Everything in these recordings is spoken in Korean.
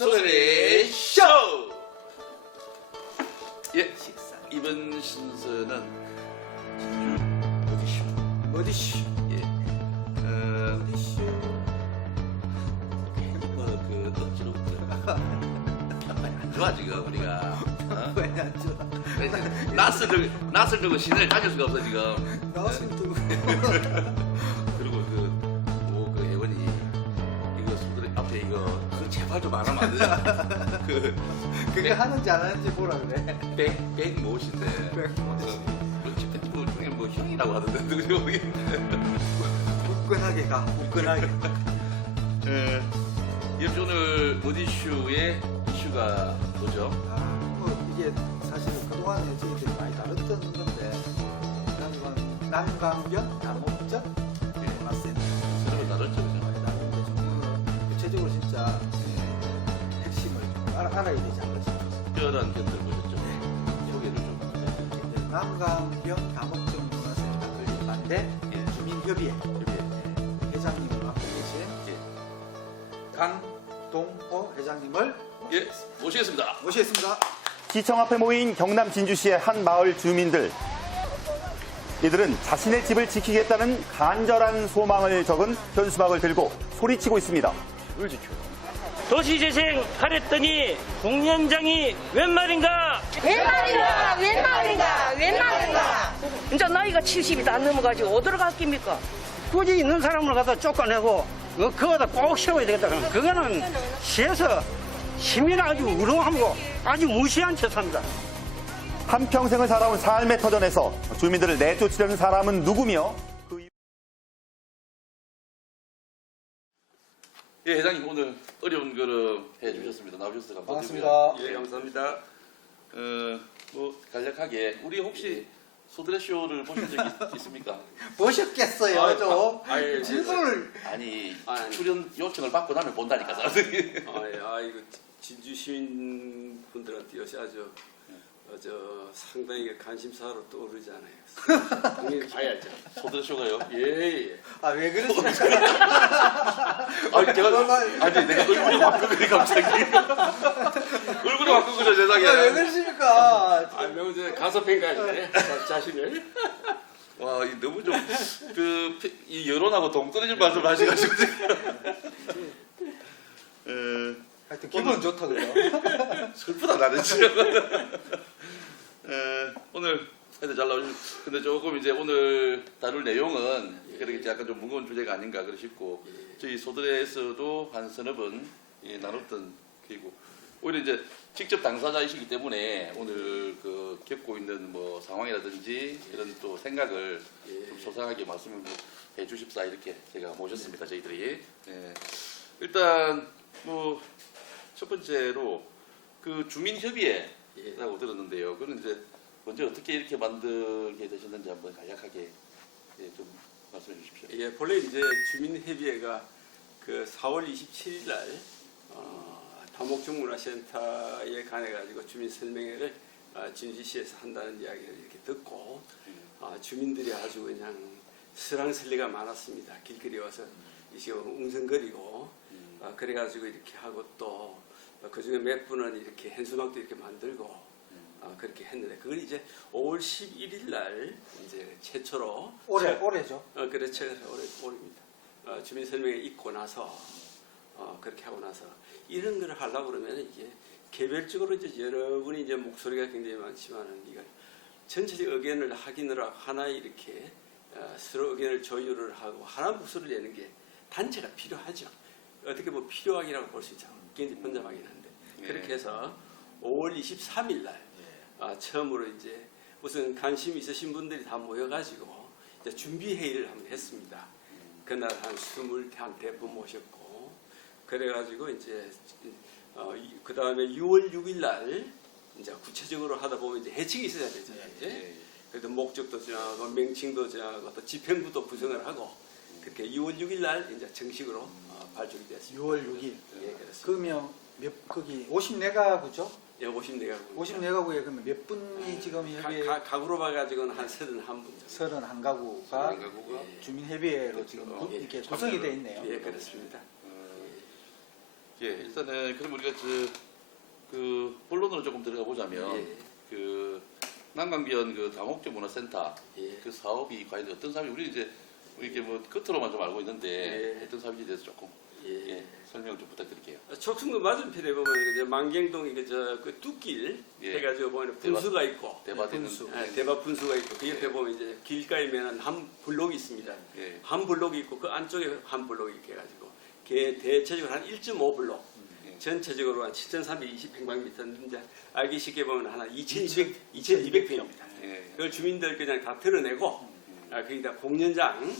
소리 쇼! 예, 이번 순서는 진주 머디쇼. 예, 머디쇼. 그 억지로 많이 안 좋아 지금 우리가. 어? 왜 안 좋아? 낯을 두고 시내를 다닐 수가 없어 지금. 나왔으면 또 그리고 그 회원이 이거 소들 앞에 이거 그 제발 좀 안 하면 안 되냐? 그게 하는지 안 하는지 보라 그래. 백 무엇인데? 백무엇이. 뭐 중에 뭐 형이라고 하던데 누구지 모르겠는데. 후끈하게 가. 후끈하게. 이번 오늘 모디슈의 이슈가 뭐죠? 뭐 이게 사실은 그동안에 저희들이 많이 다뤘던 건데 난강변 다목적 맞어요. 새로운 다뤘죠, 그죠? 많이 다뤘는데 좀 구체적으로 진짜 핵심을 좀 알아야 되지 않을까 싶어서. 특별한 견들 보셨죠? 소개를 좀. 이제 난강변 다목적 문화센터 건립 반대 주민협의회 회장님을 맡고 계신 강동호 회장님을 예, 모시겠습니다. 모시겠습니다. 시청 앞에 모인 경남 진주시의 한 마을 주민들. 이들은 자신의 집을 지키겠다는 간절한 소망을 적은 현수막을 들고 소리치고 있습니다. 도시재생 하랬더니 공연장이 웬 말인가? 웬 말인가? 웬 말인가? 웬 말인가? 이제 나이가 70이 다 넘어가지고 어디로 갔겠습니까? 굳이 있는 사람을 갖다 쫓아내고 그거다 꼭 세워야 되겠다. 그거는 시에서 시민을 아주 우롱하고 아주 무시한 채 삽니다. 한평생을 살아온 삶의 터전에서 주민들을 내쫓으려는 사람은 누구며 예, 회장님 오늘 어려운 걸음 해주셨습니다. 나오셔서 감사드립니다. 반갑습니다. 예, 감사합니다. 뭐 간략하게 우리 혹시 소드레 쇼를 보신 적 있습니까? 보셨겠어요, 좀. 아예 질문을. 아니 아니. 출연 요청을 받고 나면 본다니까 사람들이. 이거 진주 시민 분들한테 요새 아주 상당히 관심사로 떠오르잖아요. 당연히 봐야죠. 소드레 쇼가요? 예. 아, 왜 그러세요? 아니 제가 아니 내가 얼굴이 바꾸더니 갑자기 얼굴이 바꾸거든 세상에. 아, 왜 그러십니까? 너무 가소평가하시네 자신을. 와, 이 너무 좀 이 여론하고 동떨어진 말씀을 하셔가지고 하여튼 기분은 좋다, 그래요? 슬프다 나는 지금. 오늘 하여튼 잘 나오셨. 근데 조금 이제 오늘 다룰 내용은 그렇게 약간 좀 무거운 주제가 아닌가 그러 싶고 저희 소드레에서도 한 서너 번 나눴던 그리고 오히려 이제 직접 당사자이시기 때문에 오늘 그 겪고 있는 뭐 상황이라든지 이런 또 생각을 좀 소상하게 말씀해 주십사 이렇게 제가 모셨습니다 저희들이. 일단 뭐 첫 번째로 그 주민협의회라고 들었는데요. 그건 이제 먼저 어떻게 이렇게 만들게 되셨는지 한번 간략하게 좀 말씀해 주십시오. 예, 본래 이제 주민협의회가 그 4월 27일 날 다목적 문화센터에 관해 가지고 주민 설명회를 진주시에서 한다는 이야기를 이렇게 듣고 주민들이 아주 그냥 설왕설래가 많았습니다. 길거리 와서 이제 웅성거리고 그래가지고 이렇게 하고 또 그중에 몇 분은 이렇게 현수막도 이렇게 만들고 그렇게 했는데 그걸 이제 5월 11일 날 이제 최초로 올해죠. 그렇죠. 올해입니다. 주민 설명회 있고 나서 그렇게 하고 나서 이런 걸 하려고 그러면 이게 개별적으로 이제 여러분이 이제 목소리가 굉장히 많지만은 이걸 전체적 의견을 확인을 하고 하나 이렇게 서로 의견을 조율을 하고 하나 목소리를 내는 게 단체가 필요하죠. 어떻게 뭐 필요하기라고 볼 수 있죠. 굉장히 번잡하긴 한데 그렇게 해서 5월 23일 날 처음으로 이제 우선 관심 있으신 분들이 다 모여가지고 이제 준비 회의를 한번 했습니다. 그날 한 21대분 모셨고 그래가지고 이제 그 다음에 6월 6일 날 이제 구체적으로 하다 보면 이제 해칭이 있어야 되잖아요. 그래도 목적도 정하고 명칭도 정하고 또 집행부도 구성을 하고 그렇게 6월 6일 날 이제 정식으로 발족이 되었습니다. 6월 6일. 예, 그렇습니다. 그러면 거기 54가구죠? 예, 54가구. 54가구에 그러면 몇 분이 지금 협의회 가구로 봐가지고는 한 31분 정도. 31가구가 예. 주민협의회로 지금 이렇게 구성이 되어 있네요. 예, 그렇습니다. 예, 일단은 그럼 우리가 그 본론으로 조금 들어가 보자면 예. 그 난강변 그 다목적 문화센터 예. 그 사업이 과연 어떤 사업이 우리 이제 이렇게 뭐 겉으로만 좀 알고 있는데 예. 어떤 사업인지에 대해서 조금 예. 설명 좀 부탁드릴게요. 촉순도 맞은편에 보면 이제 만경동 그 뚝길 예. 해가지고 보면 분수가 있고 대바되는 대바 분수가 있고 그 옆에 보면 이제 길가이면은 한 블록이 있습니다. 예. 한 블록이 있고 그 안쪽에 한 블록이 이렇게 해가지고 대체적으로 한 1.5 블록 예. 전체적으로 한 7,320평방미터 이제 알기 쉽게 보면 한 2,200평입니다. 예. 그걸 주민들 그냥 다 드러내고 거기다 공연장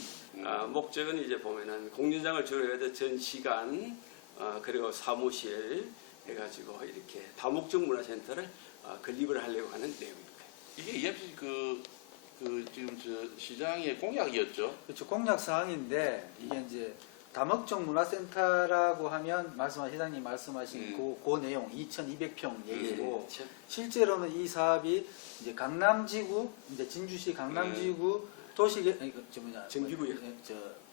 목적은 이제 보면은 공연장을 주로 해서 전시관 그리고 사무실 해가지고 이렇게 다목적 문화센터를 건립을 하려고 하는 내용입니다. 이게 EFC 그 지금 저 시장의 공약이었죠. 그렇죠. 공약 사항인데 이게 이제 다목적 문화센터라고 하면 회장님 말씀하신 그 내용 2,200평 얘기고 그렇죠. 실제로는 이 사업이 이제 강남지구 이제 진주시 강남지구 정비구역.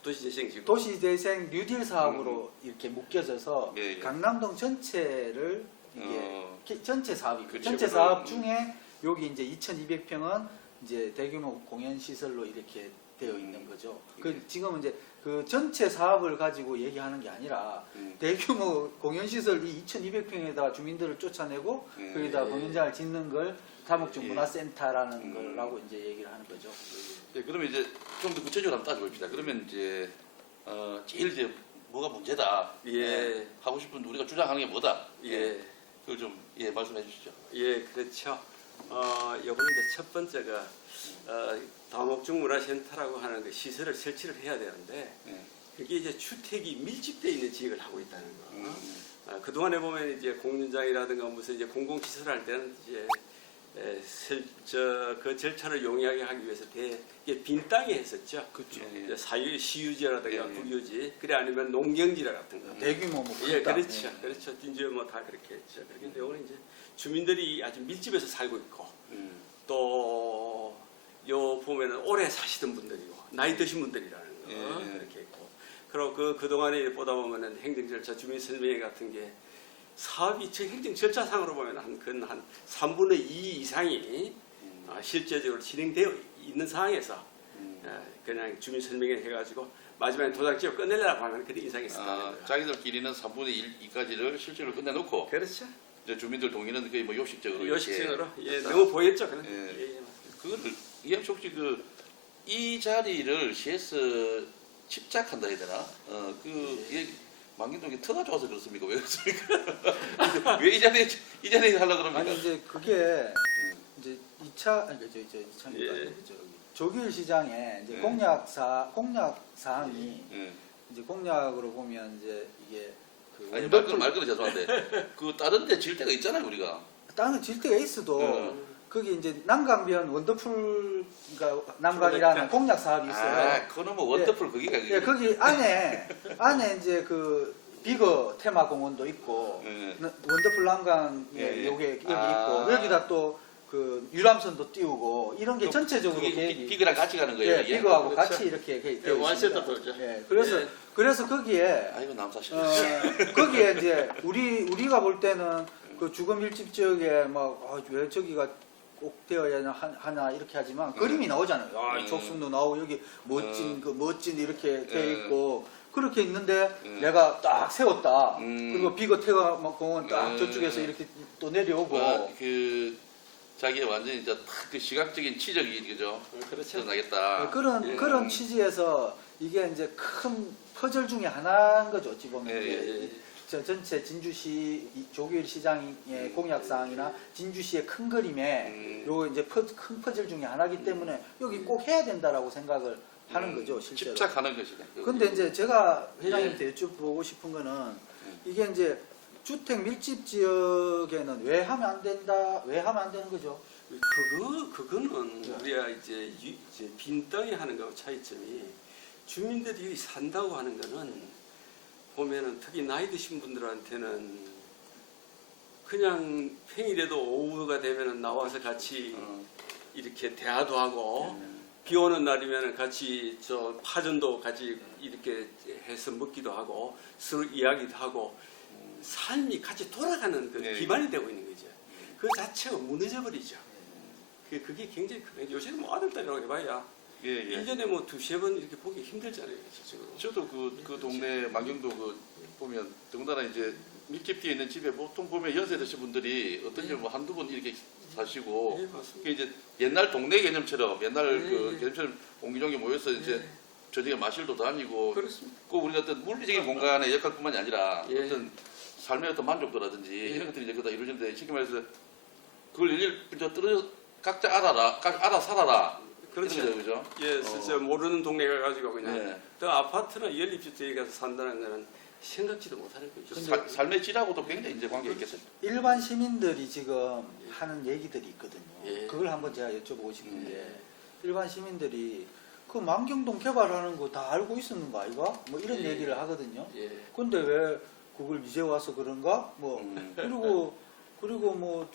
도시재생지구. 도시재생 뉴딜 사업으로 이렇게 묶여져서 예, 예. 강남동 전체를 이게 전체 사업이고 그렇죠. 전체 사업 중에 여기 이제 2,200평은 이제 대규모 공연 시설로 이렇게 되어 있는 거죠. 그 지금은 이제 그 전체 사업을 가지고 얘기하는 게 아니라 대규모 공연 시설 이 2,200평에다가 주민들을 쫓아내고 거기다 공연장을 짓는 걸 다목적 문화센터라는 거라고 이제 얘기를 하는 거죠. 예, 그러면 이제 좀 더 구체적으로 한번 따져봅시다. 그러면 이제 제일 이제 뭐가 문제다. 예. 하고 싶은 우리가 주장하는 게 뭐다. 예. 그걸 좀 말씀해 주시죠. 예, 그렇죠. 요번에 이제 첫 번째가 다목적 문화센터라고 하는 그 시설을 설치를 해야 되는데 예. 그게 이제 주택이 밀집되어 있는 지역을 하고 있다는 거. 그동안에 보면 이제 공연장이라든가 무슨 이제 공공시설 할 때는 이제 그 절차를 용이하게 하기 위해서 이게 빈 땅에 했었죠. 그렇죠. 예. 시유지라든가 예. 국유지, 그래 아니면 농경지라 같은 거. 대규모 뭐 예, 크다. 그렇죠. 그렇죠. 이제 뭐 다 그렇게 했죠. 그런데 요거는 이제 주민들이 아주 밀집해서 살고 있고 또 요 보면은 오래 사시던 분들이고 나이 드신 분들이라는 거 예. 이렇게 있고 그리고 그동안에 보다 보면은 행정 절차, 주민 설명회 같은 게 사업이 행정 절차상으로 보면 한 3분의 2 이상이 실제적으로 진행되어 있는 상황에서 그냥 주민 설명회 해가지고 마지막에 도장 찍어 끝내려고 하는 그런 인상이 있었다는 거예요. 자기들끼리는 3분의 1까지를 실제로 끝내놓고 그렇죠. 이제 주민들 동의는 거의 뭐 요식적으로 요식적으로 이렇게 예, 너무 보였죠. 그는. 예. 예. 그거를 이해하시 혹시 이 자리를 시에서 집착한다 해야 되나? 이게 만경동이 터가 좋아서 그렇습니까? 왜 그렇습니까? 왜 이 자리에 하려고 그럽니까? 아니 이제 그게 이제 2차 아니 저 2차입니다. 예. 조규일 시장에 이제 예. 공약 사항이 예. 이제 공약으로 보면 이제 이게 그 아니 원더풀 말거는 죄송한데 그 다른 데 질 때가 있잖아요 우리가. 땅을 질 때가 있어도 거기 이제 남강변 원더풀가 남강이라는 프로젝트. 공약 사업이 있어요. 그거는 뭐 원더풀 거기가 예, 거기 안에 이제 그 비거 테마 공원도 있고 예. 원더풀 남강에 예, 예. 요게 여기 아. 있고 여기다 또 그 유람선도 띄우고 이런 게 전체적으로 계획이 비그랑 같이 가는 거예요. 예, 이게? 비거하고 그렇죠. 같이 이렇게 예, 되어 완센터 있습니다. 돌죠. 예, 예. 그래서 거기에 아이고 남사실. 거기에 이제 우리가 볼 때는 그 주거 밀집 지역에 왜 저기가 꼭 되어야 하나 이렇게 하지만 그림이 나오잖아요. 야, 족순도 나오고 여기 멋진 이렇게 돼 있고 그렇게 있는데 내가 딱 세웠다. 그리고 비거 태가 공원 딱 저쪽에서 이렇게 또 내려오고 자기의 완전히 이제 그 시각적인 치적이 그죠? 그렇죠. 나겠다. 그런 취지에서 이게 이제 큰 퍼즐 중에 하나인 거죠. 어찌 보면 예. 저 전체 진주시 조규일 시장의 공약 사항이나 진주시의 큰 그림에 요 이제 큰 퍼즐 중에 하나이기 때문에 여기 꼭 해야 된다라고 생각을 하는 거죠, 실제로. 집착하는 것이네. 근데 이제 제가 회장님한테 여쭤보고 싶은 거는 이게 이제 주택 밀집 지역에는 왜 하면 안 되는 거죠? 그거는 우리가 이제 빈 땅에 하는 거하고 차이점이 주민들이 여기 산다고 하는 거는 보면은 특히 나이 드신 분들한테는 그냥 평일에도 오후가 되면은 나와서 같이 이렇게 대화도 하고 비 오는 날이면은 같이 파전도 같이 이렇게 해서 먹기도 하고 서로 이야기도 하고 삶이 같이 돌아가는 그 예. 기반이 되고 있는 거죠. 그 자체가 무너져 버리죠. 그게 굉장히 큰 요새는 뭐 아들 딸이라고 해봐야 예, 예. 1년에 뭐 두세 번 이렇게 보기 힘들잖아요. 지금. 저도 그 동네 만경도 보면 더군다나 이제 밀집되어 있는 집에 보통 보면 연세 드신 분들이 어떤 뭐 한두 분 이렇게 사시고 예, 맞습니다. 그게 이제 옛날 동네 개념처럼 옛날 예, 그 예. 개념처럼 옹기종기 모여서 이제 예. 저녁에 마실도 다니고 그렇습니다. 꼭 우리가 어떤 물리적인 공간의 역할뿐만이 아니라 예. 어떤 삶의 어떤 만족도라든지 이런 것들이 이제 그다 이루어지는데 쉽게 말해서 그걸 일일이 떨어져 각자 알아 살아라. 그렇죠. 이런 거죠, 그죠? 예, 진짜 모르는 동네가 가지고 그냥 네. 또 아파트나 연립주택에 가서 산다는 거는 생각지도 못하는 거죠. 삶의 질하고도 굉장히 이제 관계가 있겠어요. 일반 시민들이 지금 하는 얘기들이 있거든요. 예. 그걸 한번 제가 여쭤보고 싶은 게 일반 시민들이 그 만경동 개발하는 거 다 알고 있었는 거 아이가? 뭐 이런 예. 얘기를 하거든요. 예. 근데 왜 그걸 이제 와서 그런가? 뭐 그리고 뭐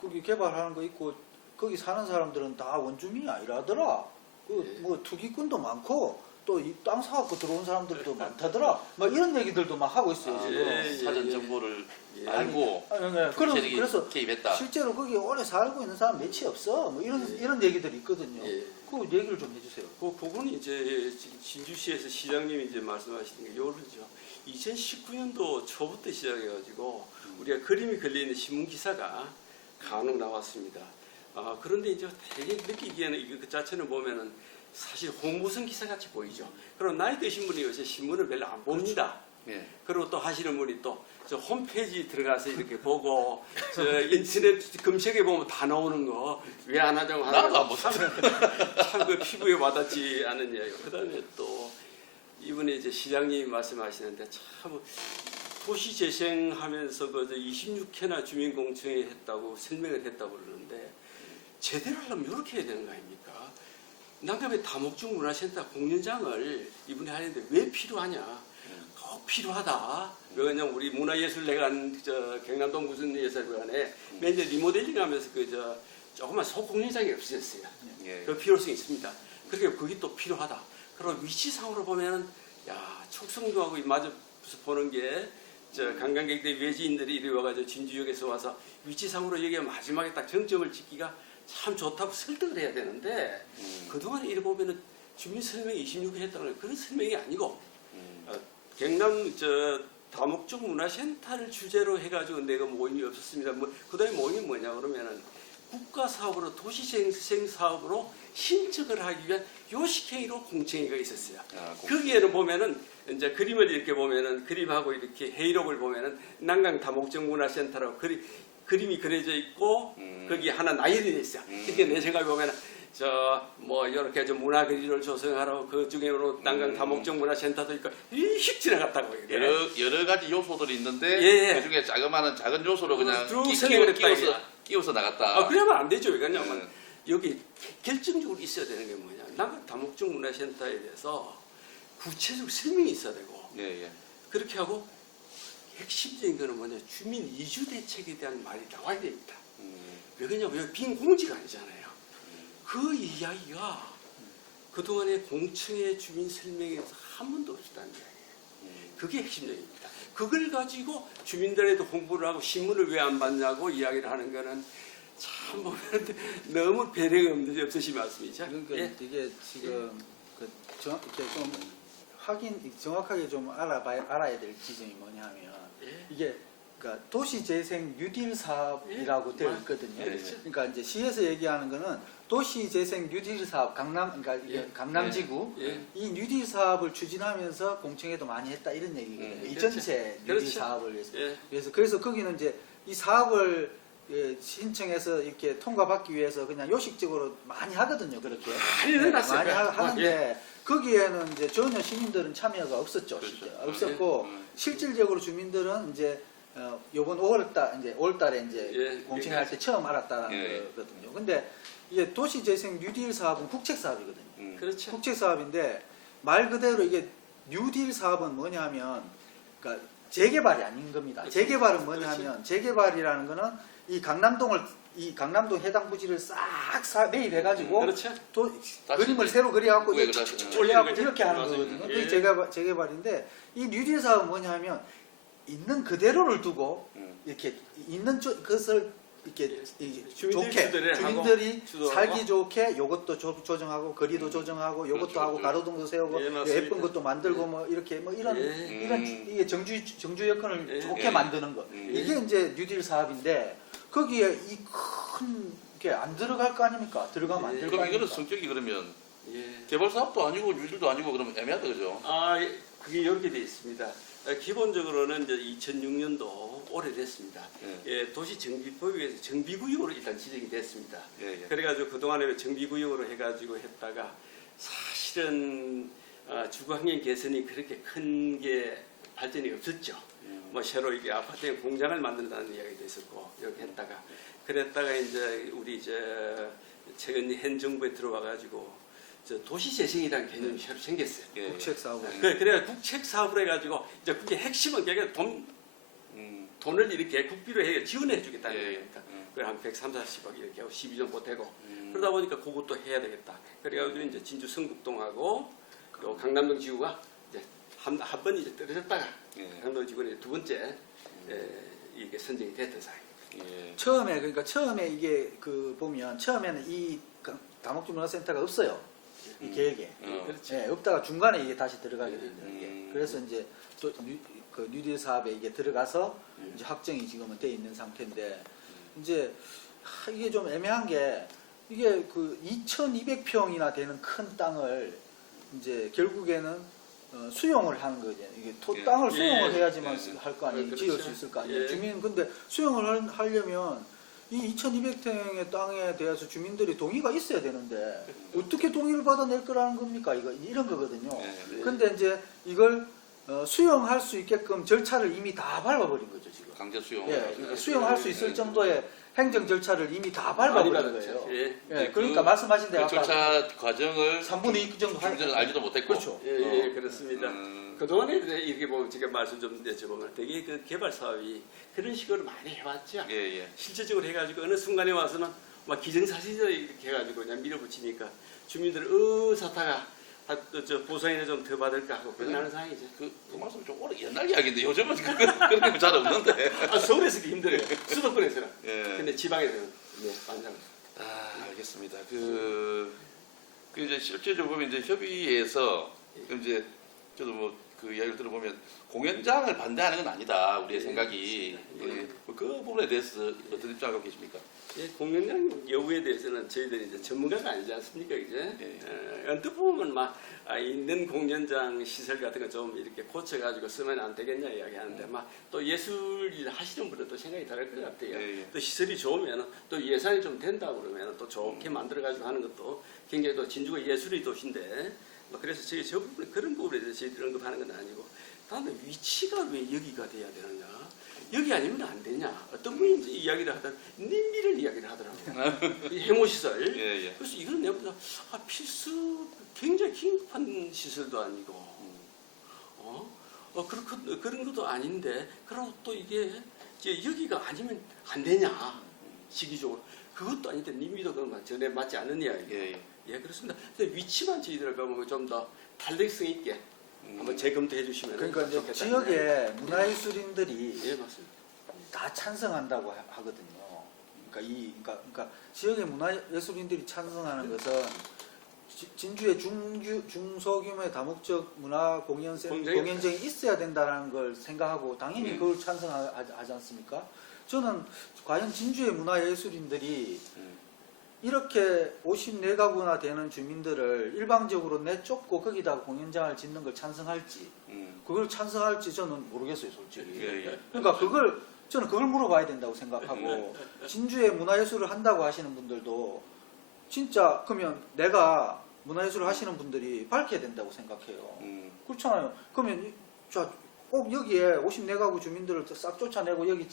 거기 개발하는 거 있고 거기 사는 사람들은 다 원주민이 아니라더라. 예. 뭐 투기꾼도 많고 또 이 땅 사갖고 들어온 사람들도 많다더라. 막 이런 얘기들도 막 하고 있어요. 지금. 예. 사전 정보를 예. 알고 아니, 네. 그래서 개입했다. 실제로 거기 오래 살고 있는 사람 몇이 없어. 뭐 이런 얘기들이 있거든요. 예. 그 얘기를 좀 해주세요. 그거는 이제 지금 진주시에서 시장님이 이제 말씀하시는 게 요런죠. 2019년도 초부터 시작해가지고 우리가 그림이 걸려있는 신문 기사가 간혹 나왔습니다. 그런데 이제 되게 느끼기에는 이거 그 자체는 보면은 사실 홍보성 기사 같이 보이죠. 그럼 나이 드신 분이 요새 신문을 별로 안 봅니다. 예. 그리고 또 하시는 분이 또 저 홈페이지 들어가서 이렇게 보고 저 인터넷 검색해 보면 다 나오는 거 왜 안 하자고 하는 나도 안 봤어. 참그 피부에 와닿지 않은 이야기. 그다음에 또 이번에 이제 시장님이 말씀하시는데 참 도시 재생하면서 그 26회나 주민공청회 했다고 설명을 했다고 그러는데 제대로 하려면 이렇게 해야 되는 거 아닙니까? 난감의 다목적 문화센터 공연장을 이번에 하는데 왜 필요하냐? 꼭 필요하다. 왜냐면 우리 문화예술회관 저 경남도 무슨 예술회관에 매년 리모델링하면서 그 조그만 소공연장이 없어졌어요. 예. 그 필요성이 있습니다. 그러니까 그게 또 필요하다. 그리고 위치상으로 보면은 야 촉성도하고 마저 보는 게 저 관광객들 외지인들이 이리 와가지고 진주역에서 와서 위치상으로 여기가 마지막에 딱 정점을 찍기가 참 좋다고 설득을 해야 되는데 그동안 이리 보면은 주민 설명 26회 했다는 건 그런 설명이 아니고 경남 다목적 문화센터를 주제로 해가지고 내가 모임이 없었습니다. 그다음에 모임이 뭐냐 그러면은 국가 사업으로 도시재생 사업으로 신청을 하기 위한 요식행위로 공청회가 있었어요. 거기에는 보면은 이제 그림을 이렇게 보면은 그림하고 이렇게 회의록을 보면은 난강 다목적 문화센터라고 그림이 그려져 있고 거기 하나 나열이 돼 있어요. 그게 내 생각에 보면은 뭐 이렇게 좀 문화거리를 조성하라고 그 중에로 난강 다목적 문화센터도 있고 휙 지나갔다고 이게. 여러 가지 요소들이 있는데 예. 그 중에 작은 요소로 그냥 쭉 설명을 했다, 끼워서 나갔다. 그러면 안 되죠. 왜냐하면 여기 결정적으로 있어야 되는 게 뭐냐. 난강 다목적 문화센터에 대해서 구체적 설명이 있어야 되고 예, 예. 그렇게 하고 핵심적인 거는 뭐냐. 주민 이주 대책에 대한 말이 나와야 됩니다. 왜 그러냐면 여기 빈 공지가 아니잖아요. 그 이야기가 그동안의 공청회 주민 설명에서 한 번도 없었다는 이야기예요. 그게 핵심적입니다. 그걸 가지고 주민들에도 홍보를 하고 신문을 왜 안 받냐고 이야기를 하는 거는 참 보면 너무 배려가 없으신 말씀이죠. 그러니까 예. 이게 지금 이렇게 좀 정확하게 좀 알아야 될 지점이 뭐냐면 예. 이게 그러니까 도시재생 뉴딜 사업이라고 예. 되어 있거든요. 예. 그러니까 이제 시에서 얘기하는 거는 도시재생 뉴딜 사업 그러니까 이게 예. 강남지구 예. 이 뉴딜 사업을 추진하면서 공청회도 많이 했다 이런 얘기거든요. 이 그렇죠. 전체 뉴딜 그렇죠. 사업을 위해서. 예. 그래서 거기는 이제 이 사업을 신청해서 이렇게 통과받기 위해서 그냥 요식적으로 많이 하거든요. 그렇게 많이 해놨어요. 많이 하는데 예. 거기에는 이제 전혀 시민들은 참여가 없었죠. 그렇죠. 실제. 없었고 실질적으로 주민들은 이제 요번 5월달에 이제 예. 공청회할 때 처음 알았다는 예. 거거든요. 근데 이게 도시재생 뉴딜 사업은 국책 사업이거든요. 그렇죠. 국책 사업인데 말 그대로 이게 뉴딜 사업은 뭐냐면 그러니까 재개발이 아닌 겁니다. 그렇죠. 재개발은 뭐냐면 재개발이라는 거는 이 강남동 해당 부지를 싹 매입해가지고 그렇죠. 그림을 새로 그려갖고 왜 이렇게 그러죠? 올려갖고 그렇죠. 이렇게 하는 맞아요. 거거든요. 예. 그게 재개발인데 이 뉴딜 사업은 뭐냐면 있는 그대로를 두고 음. 이렇게 있는 것을 이렇게 주민들이 좋게 주도를 하고, 주민들이 주도하고. 살기 좋게 요것도 조정하고 거리도 조정하고 요것도 그렇죠, 하고 그렇죠. 가로등도 세우고 예, 맞습니다. 예쁜 것도 만들고 뭐 이렇게 뭐 이런 예. 이런 이게 정주 여건을 예. 좋게 예. 만드는 것 이게 이제 뉴딜 사업인데 거기에 이 큰 게 안 들어갈 거 아닙니까? 들어가면 안 예. 될 거 그럼 이거는 아닙니까? 성격이 그러면 예. 개발 사업도 아니고 뉴딜도 아니고 그러면 애매하다 그죠? 예, 그게 이렇게 돼 있습니다. 기본적으로는 이제 2006년도 오래됐습니다. 예, 도시 정비법에 의해서 정비구역으로 일단 지정이 됐습니다. 예, 예. 그래가지고 그동안에 정비구역으로 해가지고 했다가 사실은 주거환경 개선이 그렇게 큰 게 발전이 없었죠. 뭐 새로 이게 아파트에 공장을 만든다는 이야기도 있었고 이렇게 했다가 그랬다가 이제 우리 최근 현 정부에 들어와가지고 도시재생이라는 개념이 새로 생겼어요. 예, 예. 국책 사업을 그래 국책 사업을 해가지고 이제 그게 핵심은 그게 돈을 이렇게 국비로 해 지원해 주겠다는 예, 얘기니까. 음. 그래 한 130, 40억 이렇게 하고 12년 보태고 그러다 보니까 그것도 해야 되겠다. 그래가지고 이제 진주 성북동하고 또 강남동 지구가 이제 한 번 이제 떨어졌다가 예. 강남동 지구는 이제 두 번째 이게 선정이 됐던 사항입니다. 예. 처음에 그러니까 처음에 이게 그 보면 처음에는 이 다목적 문화센터가 없어요. 이 계획에. 그렇죠. 예, 없다가 중간에 이게 다시 들어가게 되는 게. 음. 그래서 이제 또 그 뉴딜 사업에 이게 들어가서 이제 확정이 지금은 돼 있는 상태인데 이제 이게 좀 애매한 게 이게 그 2,200평이나 되는 큰 땅을 이제 결국에는 수용을 하는 거죠. 이게 예. 땅을 수용을 예. 해야지만 예. 할 거 아니에요. 그렇죠. 지을 수 있을 거 아니에요. 예. 주민 근데 수용을 하려면 이 2,200평의 땅에 대해서 주민들이 동의가 있어야 되는데 어떻게 동의를 받아낼 거라는 겁니까? 이런 거거든요. 예. 근데 이제 이걸 수용할 수 있게끔 절차를 이미 다 밟아버린 거죠 지금. 강제 수용. 예, 그러니까 수용할 수 있을 정도의 행정 절차를 이미 다 밟아버린 거예요. 예. 예, 그러니까 말씀하신 대로 그 아까 절차 과정을 3분의 2 정도 주민들은 알지도 못했고. 그렇죠. 예, 그렇습니다. 음. 그동안에 이렇게 보면 제가 말씀 좀 드려보면 되게 그 개발 사업이 그런 식으로 많이 해왔죠. 예, 예. 실질적으로 해가지고 어느 순간에 와서는 막 기정사실적으로 이렇게 해가지고 그냥 밀어붙이니까 주민들은 사타가 저 보상이나 좀 더 받을까 하고 끝나는 상황이죠. 그 말씀 좀 오래 옛날 이야기인데 요즘은 그런 게 잘 없는데. 서울에서도 힘들어요. 수도권에서는. 예. 근데 지방에서는 네, 완전. 알겠습니다. 그 이제 실제적으로 이제 협의에서 이제 저도 뭐 그 이야기를 들어보면 공연장을 반대하는 건 아니다 우리의 생각이. 예. 그 부분에 대해서 어떤 입장 갖고 계십니까? 예, 공연장 여부에 대해서는 저희들이 이제 전문가가 아니지 않습니까, 이제? 예. 언뜻 보면 막 있는 공연장 시설 같은 거 좀 이렇게 고쳐가지고 쓰면 안 되겠냐 이야기하는데 막 또 예술 일 하시는 분은 또 생각이 다를 것 같아요. 예, 예. 또 시설이 좋으면 또 예산이 좀 된다 그러면 또 좋게 만들어가지고 하는 것도 굉장히 또 진주가 예술의 도시인데 뭐 그래서 저희 저 부분 그런 부분에 대해서 저희들이 언급하는 건 아니고 다음에 위치가 왜 여기가 돼야 되느냐? 여기 아니면 안 되냐? 어떤 분이 이제 이야기를 하던 님미를 이야기를 하더라고요. 이 해모시설. 예, 예. 그래서 이건 내가 필수 굉장히 긴급한 시설도 아니고 그런 것도 아닌데 그리고 또 이게 이제 여기가 아니면 안 되냐? 시기적으로 그것도 아닌데 님미도 그런 전에 맞지 않는 이야기. 예, 예. 예, 그렇습니다. 근데 위치만 저희들 좀 더 탄력성 있게 한번 재검토해 주시면 그러니까 이제 좋겠다. 지역의 문화예술인들이 예, 맞습니다. 다 찬성한다고 하거든요. 그러니까 지역의 문화예술인들이 찬성하는 것은 진주에 중소규모의 다목적 문화 공연장이 있어야 된다는 걸 생각하고 당연히 그걸 찬성하지 않습니까? 저는 과연 진주의 문화예술인들이 이렇게 54가구나 되는 주민들을 일방적으로 내쫓고 거기다가 공연장을 짓는 걸 찬성할지 그걸 찬성할지 저는 모르겠어요, 솔직히. 예, 예. 그러니까 저는 그걸 물어봐야 된다고 생각하고 진주에 문화예술을 한다고 하시는 분들도 진짜 그러면 내가 문화예술을 하시는 분들이 밝혀야 된다고 생각해요. 그렇잖아요. 그러면 꼭 여기에 54가구 주민들을 싹 쫓아내고 여기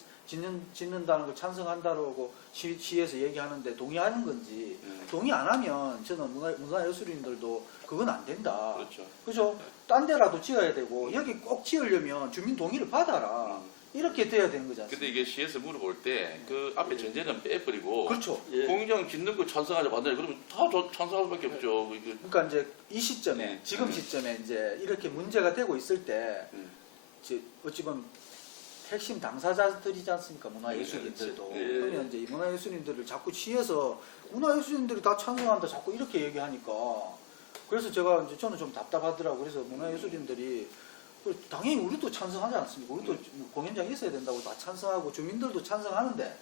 짓는다는 걸 찬성한다고 시에서 얘기하는데 동의하는 건지 동의 안 하면 저는 문화예술인들도 그건 안 된다. 그렇죠. 그죠? 딴 데라도 지어야 되고 여기 꼭 지으려면 주민 동의를 받아라. 이렇게 돼야 되는 거지 않습니까? 근데 이게 시에서 물어볼 때 그 앞에 전제는 빼버리고 그렇죠. 예. 공연장 짓는 거 찬성하자 반대 그러면 다 찬성할 수밖에 없죠. 이게 그러니까 이제 이 시점에 네. 지금 시점에 이제 이렇게 문제가 되고 있을 때 음. 이제 어찌 보면 핵심 당사자들이지 않습니까? 문화예술인들도. 예. 그러면 이제 이 문화예술인들을 자꾸 취해서 문화예술인들이 다 찬성한다 자꾸 이렇게 얘기하니까 그래서 제가 이제 저는 좀 답답하더라고. 그래서 문화예술인들이 당연히 우리도 찬성하지 않습니까? 우리도 공연장이 있어야 된다고 다 찬성하고 주민들도 찬성하는데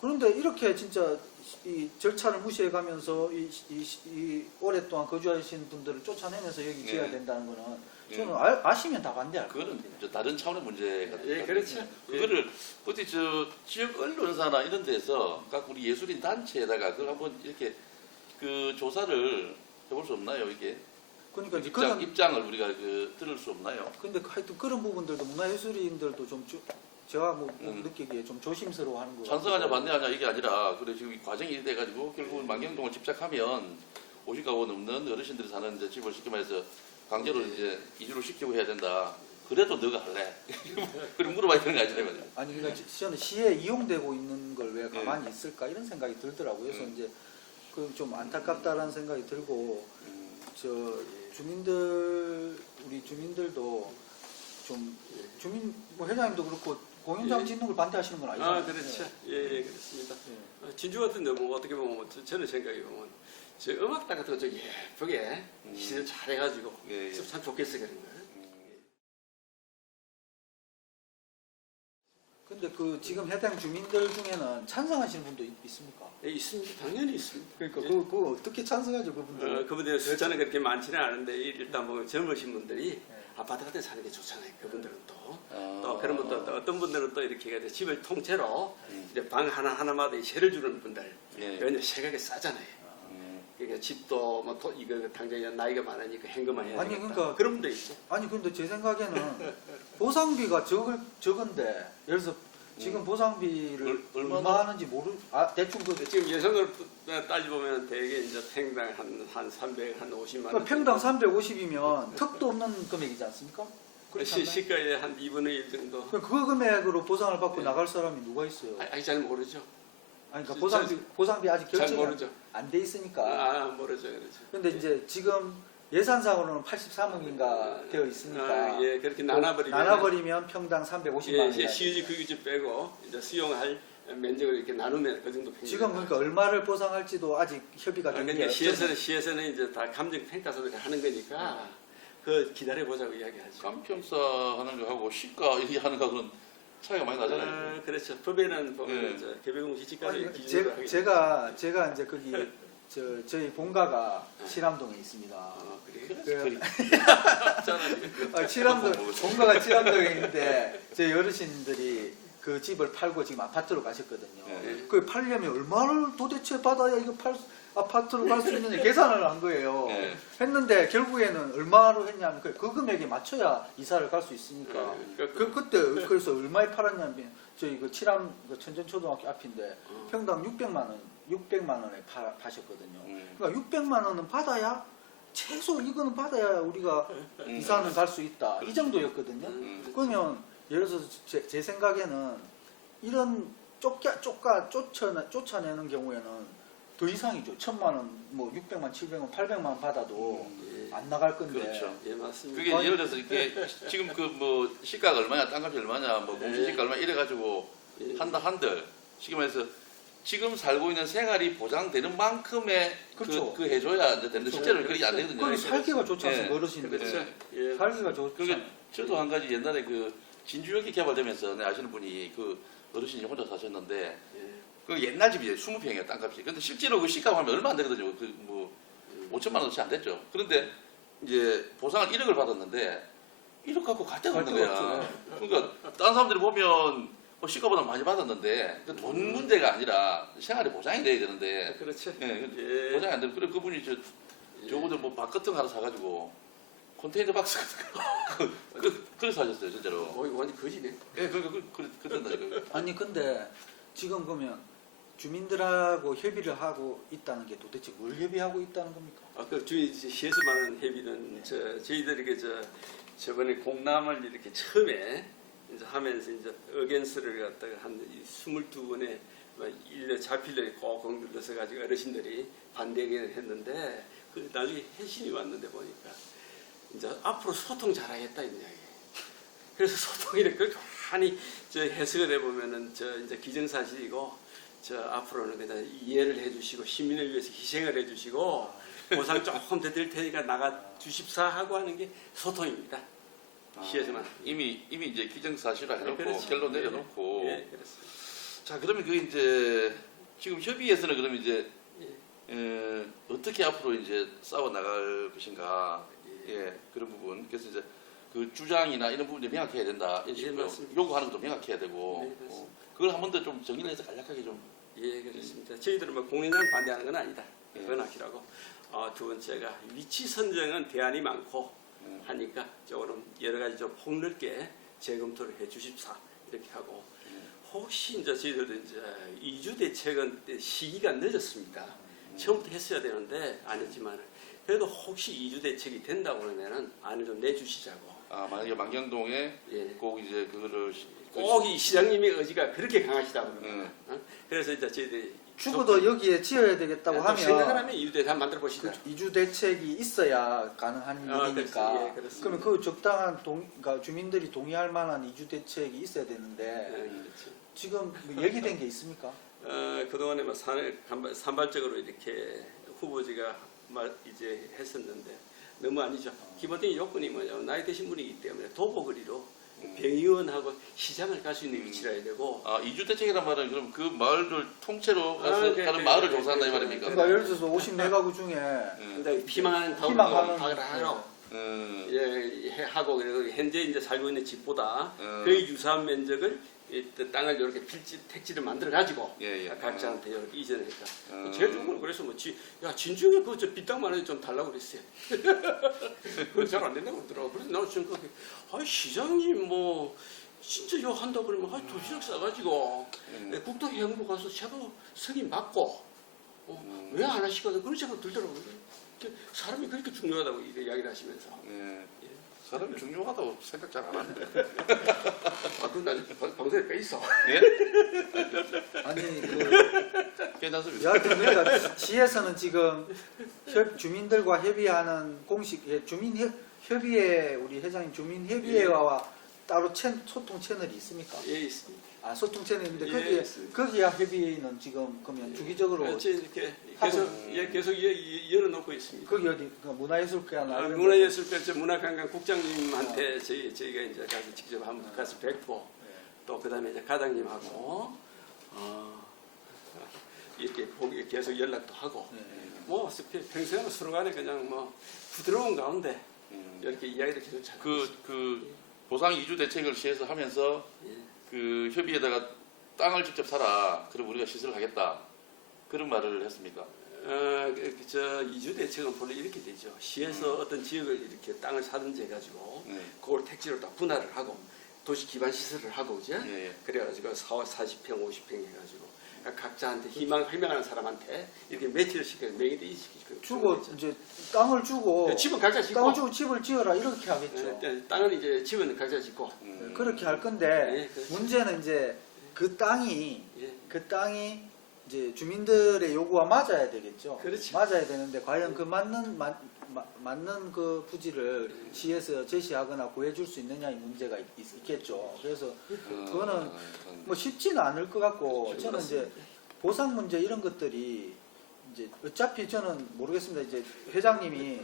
그런데 이렇게 진짜 이 절차를 무시해가면서 이 오랫동안 거주하신 분들을 쫓아내면서 여기 지어야 예. 된다는 거는 예. 저는 아시면 다 반대할 것 그거는 같아요. 저 다른 차원의 문제가 예, 그렇죠. 그거를 어디 저 지역 언론사나 이런 데서 각 우리 예술인 단체에다가 그걸 한번 이렇게 그 조사를 해볼 수 없나요 이게? 그러니까 이제 그런 입장을 우리가 그 들을 수 없나요? 근데 하여튼 그런 부분들도 문화예술인들도 좀 제가 뭐 음. 느끼기에 좀 조심스러워하는 거 찬성하냐 반대하냐 이게 아니라 그래 지금 이 과정이 이래 돼가지고 결국은 만경동을 집착하면 50가구 넘는 어르신들이 사는 이제 집을 쉽게 말해서 강제로 이제 이주를 시키고 해야 된다. 그래도 너가 할래? 그럼 물어봐야 되는 거 아니잖아요. 아니 그러니까 저는 시에 이용되고 있는 걸 왜 가만히 있을까 이런 생각이 들더라고요. 그래서 이제 그 좀 안타깝다라는 생각이 들고 저 주민들 우리 주민들도 좀 주민 뭐 회장님도 그렇고 공연장 예. 짓는 걸 반대하시는 건 아니잖아요. 아, 그렇죠. 예, 그렇습니다. 진주 같은 데 뭐 어떻게 보면 저는 생각해 보면 저 음악단 같은 거 좀 예쁘게 시를 잘 해가지고 예, 예. 참 좋겠어 그런 거. 근데 그 지금 해당 주민들 중에는 찬성하시는 분도 있습니까? 예, 있습니다. 당연히 있습니다. 그러니까 예. 그거 어떻게 찬성하죠 그분들? 그분들 숫자는 그렇게 많지는 않은데 일단 뭐 젊으신 분들이 네. 아파트 같은 데 사는 게 좋잖아요. 그분들은 또. 아. 또 그런 분들 또 어떤 분들은 또 이렇게 해가지고 집을 통째로 이제 방 하나마다 이 세를 주는 분들. 예. 왜냐면 세가게 싸잖아요. 그러니까 집도 뭐 이거 당장 나이가 많으니까 현금만 해야 아니, 되겠다. 그러니까 그런 분도 있죠. 아니 근데 제 생각에는 보상비가 적은데 예를 들어서 지금 보상비를 얼마나? 얼마 하는지 대충 그 지금 예산으로 따져보면 대개 이제 평당 한 300, 한 50만 원. 평당 350이면 턱도 없는 금액이지 않습니까? 그렇지 않나요? 시가의 한 2분의 1 정도. 그 금액으로 보상을 받고 네. 나갈 사람이 누가 있어요? 아니, 잘 모르죠. 아니 그러니까 보상비 아직 잘 결정이 모르죠. 안 돼 있으니까. 모르죠. 그렇죠. 근데 이제 지금 예산상으로는 83억인가 되어 있으니까 예, 그렇게 나눠버리면. 나눠버리면 평당 350만 원. 예, 시유지 구유지 빼고 이제 수용할 면적을 이렇게 나누면 그 정도 평균. 지금 그러니까 얼마를 보상할지도 아직 협의가 된 게 그러니까 없잖아요. 시에서는 이제 다 감정 평가서들 하는 거니까 그 기다려 보자고 이야기하죠. 깜평사 하는 거하고 시가 이렇게 하는 거하고는 차이가 많이 나잖아요. 그렇죠. 법에는 보면 예. 이제 개별공 시집가를 아니, 기준으로 하기. 제가 이제 거기 저희 본가가 칠암동에 있습니다. 그래요? 칠암동 본가가 칠암동에 있는데 저희 어르신들이 그 집을 팔고 지금 아파트로 가셨거든요. 네. 그 팔려면 얼마를 도대체 받아야 이거 아파트로 갈 수 있느냐 계산을 한 거예요. 네. 했는데 결국에는 얼마로 했냐면 그 금액에 맞춰야 이사를 갈 수 있으니까. 그때 그래서 얼마에 팔았냐면 저희 그 칠암 그 천전초등학교 앞인데 평당 600만 원에 파셨거든요. 그러니까 600만 원은 받아야 최소 이거는 받아야 우리가 이사는 갈 수 있다. 이 정도였거든요. 그러면 예를 들어서 제 생각에는 이런 쫓아내는 경우에는 더 이상이죠. 1000만 원, 뭐 600만, 700만, 800만 원 받아도 안 나갈 건데. 그렇죠. 예, 맞습니다. 그게 예를 들어서 이렇게 지금 그 뭐 시가가 얼마냐, 땅값이 얼마냐, 뭐 공시지가 얼마 이래가지고 한들 쉽게 말해서 지금 살고 있는 생활이 보장되는 만큼의 그렇죠. 그 해줘야 이제 되는데 실제로는 그렇게 안 되거든요. 그럼 살기가 좋지 않습니까? 예. 어르신들. 그렇죠. 예. 살기가 좋지. 그게 저도 한 가지 옛날에 그 진주역이 개발되면서 내 아시는 분이 그 어르신이 혼자 사셨는데 그 옛날 집이에요. 20평이에요 땅값이. 근데 실제로 그 시가 하면 얼마 안 되거든요. 그 뭐 5천만 원치 안 됐죠. 그런데 이제 보상을 1억을 받았는데 1억 갖고 갈 데가 없는 거야. 그러니까 다른 사람들이 보면 뭐 시가보다 많이 받았는데 그 돈 문제가 아니라 생활이 보장이 돼야 되는데 그렇죠. 예, 보장이 안 되고 그래 그분이 저거들 뭐 밥 같은 거 하나 사가지고 컨테이너 박스 같은 거 그래서 하셨어요 진짜로. 완전 거지네. 예, 그런다니까. 아니 근데 지금 그러면 주민들하고 협의를 하고 있다는 게 도대체 뭘 협의하고 있다는 겁니까? 그 시에서 말하는 협의는 저희들이 저번에 공람을 이렇게 처음에 이제 하면서 이제 어겐스를 갖다가 한 22번에 일년 자필로 꼭 눌러서 가지고 어르신들이 반대를 했는데 그 나중에 회신이 왔는데 보니까 이제 앞으로 소통 잘하겠다 이 이야기. 그래서 소통이 그렇게 많이 저 해석을 해보면은 저 이제 기정사실이고 저 앞으로는 그냥 이해를 해주시고 시민을 위해서 희생을 해주시고 보상 조금 더 드릴 테니까 나가 주십사 하고 하는 게 소통입니다. 시에서만. 이미 이제 기정사실화 해놓고 그렇죠. 결론 내려놓고. 예, 그렇습니다. 자, 그러면 그 이제 지금 협의에서는 그러면 이제 어떻게 앞으로 이제 싸워 나갈 것인가, 예, 그런 부분. 그래서 이제 그 주장이나 이런 부분이 명확해야 된다. 이런 예, 식으로 맞습니다. 요구하는 것도 명확해야 되고, 네, 그렇습니다. 그걸 한 번 더 좀 정리를 해서 간략하게 좀. 예, 그렇습니다. 저희들은 뭐 공연장 반대하는 건 아니다. 예. 그건 확실하고. 두 번째가 위치 선정은 대안이 많고 하니까 조금 여러 가지 좀 폭넓게 재검토를 해 주십사 이렇게 하고 혹시 이제 저희들도 이제 2주 대책은 시기가 늦었습니다. 처음부터 했어야 되는데 안 했지만 그래도 혹시 2주 대책이 된다고 그러면은 안을 좀 내주시자고. 아, 만약에 만경동에 예. 꼭 이제 그거를 꼭 이 시장님의 의지가 그렇게 강하시다고 그러면. 그래서 이제 저희들이 죽어도 여기에 지어야 되겠다고 또 생각을 하면 하면 2주 대책 만들어 보시다. 이주 대책이 있어야 가능한 일이니까. 그렇습니다. 예, 그렇습니다. 그러면 그 적당한 그러니까 주민들이 동의할 만한 이주 대책이 있어야 되는데 그렇죠. 지금 뭐 얘기된 게 있습니까? 그동안에 뭐 산발적으로 이렇게 후보지가 이제 했었는데 너무 아니죠. 기본적인 요건이 뭐냐 나이 드신 분이기 때문에 도보거리로 병의원하고 시장을 갈 수 있는 위치라야 되고. 아, 이주대책이란 말은 그럼 그 마을을 통째로 가서 다른 마을을 조사한다 이 말입니까? 그러니까 예를 들어서 54가구 중에 근데 피망하는 희망하는 타운을 하러 음, 예, 하고 그래서 현재 이제 살고 있는 집보다 음. 거의 유사한 면적을 이 땅을 이렇게 택지를 만들어 가지고 예, 예. 각자한테 이렇게 이전했다. 음. 제일 좋은 건 그래서 야 진주에 그저 빗땅만 해도 좀 달라고 그랬어요. 그거 잘 안 된다고 그러더라고. 그래서 나는 지금 시장님 뭐 진짜 이거 한다 그러면 도시락 싸가지고 국토해양부 가서 샤도 승인 받고 왜 안 하시거든 그런 생각 들더라고요. 사람이 그렇게 중요하다고 이야기를 하시면서. 예. 사람이 중요하다고 생각 잘 안 하는데. 그럼 난 방송에 빼 있어. 예? 아니 괜찮습니다. 여하튼 그러니까 시에서는 지금 주민들과 협의하는 공식 주민 협의회 우리 회장님 주민 협의회와 따로 소통 채널이 있습니까? 예, 있습니다. 아 소통 채널인데 예, 거기에 있습니다. 거기야 협의는 지금 그러면 주기적으로 그렇지, 이렇게 하고 계속 열어놓고 있습니다. 거기 어디 문화예술회나 이런 문화예술회 문화관광국장님한테 저희가 이제 가서 직접 한번 가서 뵙고 또 그다음에 이제 가장님하고 이렇게 계속 연락도 하고 뭐 평소에는 서로 간에 그냥 뭐 부드러운 가운데 이렇게 이야기를 계속 잘 그 보상 이주 대책을 시에서 하면서 그 협의에다가 땅을 직접 사라. 그럼 우리가 시설을 하겠다. 그런 말을 했습니까? 저 이주 대책은 본래 이렇게 되죠. 시에서 어떤 지역을 이렇게 땅을 사든지 해가지고 그걸 택지로 다 분할을 하고 도시 기반 시설을 하고 그죠? 예. 그래가지고 40평, 50평 해가지고 각자한테 희망하는 사람한테 이렇게 매치를 시켜서 매기를 시키고 주고 이제 땅을 주고 집은 각자 짓고 땅을 주고 집을 지어라 이렇게 하겠죠. 땅은 이제 집은 각자 짓고 그렇게 할 건데 예, 그렇죠. 문제는 이제 그 땅이 예. 이제 주민들의 요구와 맞아야 되겠죠. 그렇죠. 맞아야 되는데 과연 그 맞는 그 부지를 시에서 제시하거나 구해줄 수 있느냐의 문제가 있겠죠. 그래서 그거는 뭐 쉽지는 않을 것 같고 저는 이제 보상 문제 이런 것들이 이제 어차피 저는 모르겠습니다. 이제 회장님이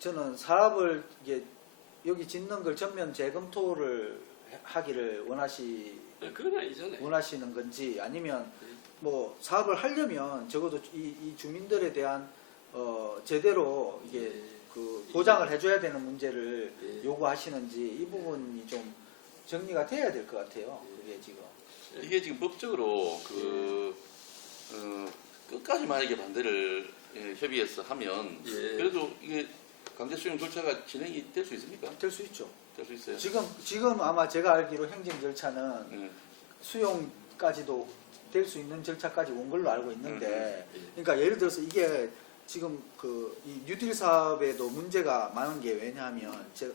저는 사업을 이게 여기 짓는 걸 전면 재검토를 하기를 그건 아니잖아요. 원하시는 건지 아니면 뭐 사업을 하려면 적어도 이 주민들에 대한 제대로 이게 그 보장을 해줘야 되는 문제를 요구하시는지 이 부분이 좀 정리가 돼야 될 것 같아요. 그게 지금 이게 지금 법적으로 끝까지 만약에 반대를 협의해서 하면 그래도 이게 강제 수용 절차가 진행이 될 수 있습니까? 될 수 있죠. 될 수 있어요. 지금 아마 제가 알기로 행정 절차는 수용까지도 될 수 있는 절차까지 온 걸로 알고 있는데, 그러니까 예를 들어서 이게 지금 이 뉴딜 사업에도 문제가 많은 게 왜냐하면 제가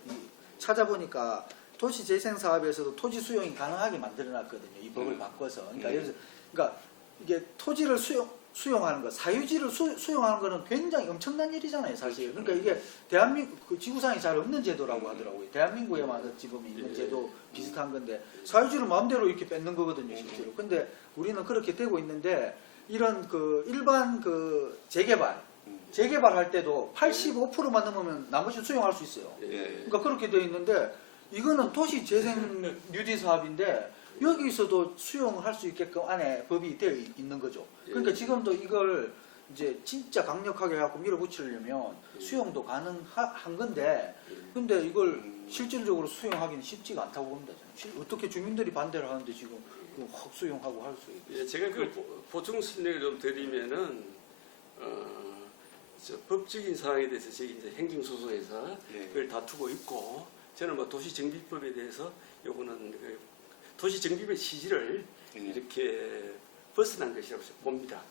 찾아보니까 도시재생 사업에서도 토지 수용이 가능하게 만들어놨거든요. 이 법을 바꿔서. 그러니까 예를 들어서 그러니까 이게 토지를 수용하는 거, 사유지를 수용하는 거는 굉장히 엄청난 일이잖아요, 사실. 그러니까 이게 대한민국 그 지구상에 잘 없는 제도라고 하더라고요. 대한민국에만 어찌 보면 있는 제도 비슷한 건데 사유지를 마음대로 이렇게 뺏는 거거든요, 실제로. 근데 우리는 그렇게 되고 있는데 이런 그 일반 그 재개발할 때도 85%만 넘으면 나머지 수용할 수 있어요. 예. 그러니까 그렇게 되어 있는데 이거는 도시 재생 뉴딜 사업인데 여기서도 수용할 수 있게끔 안에 법이 되어 있는 거죠. 그러니까 지금도 이걸 이제 진짜 강력하게 해갖고 밀어붙이려면 수용도 가능한 건데 근데 이걸 실질적으로 수용하기는 쉽지가 않다고 봅니다. 저는. 어떻게 주민들이 반대를 하는데 지금 확 수용하고 할 수 있고. 예, 제가 그 보충 설명을 좀 드리면은 저 법적인 사항에 대해서 저희 이제 행정소송에서 예. 그걸 다투고 있고 저는 뭐 도시정비법에 대해서 요거는 그 도시정비법의 취지를 예. 이렇게 벗어난 것이라고 봅니다.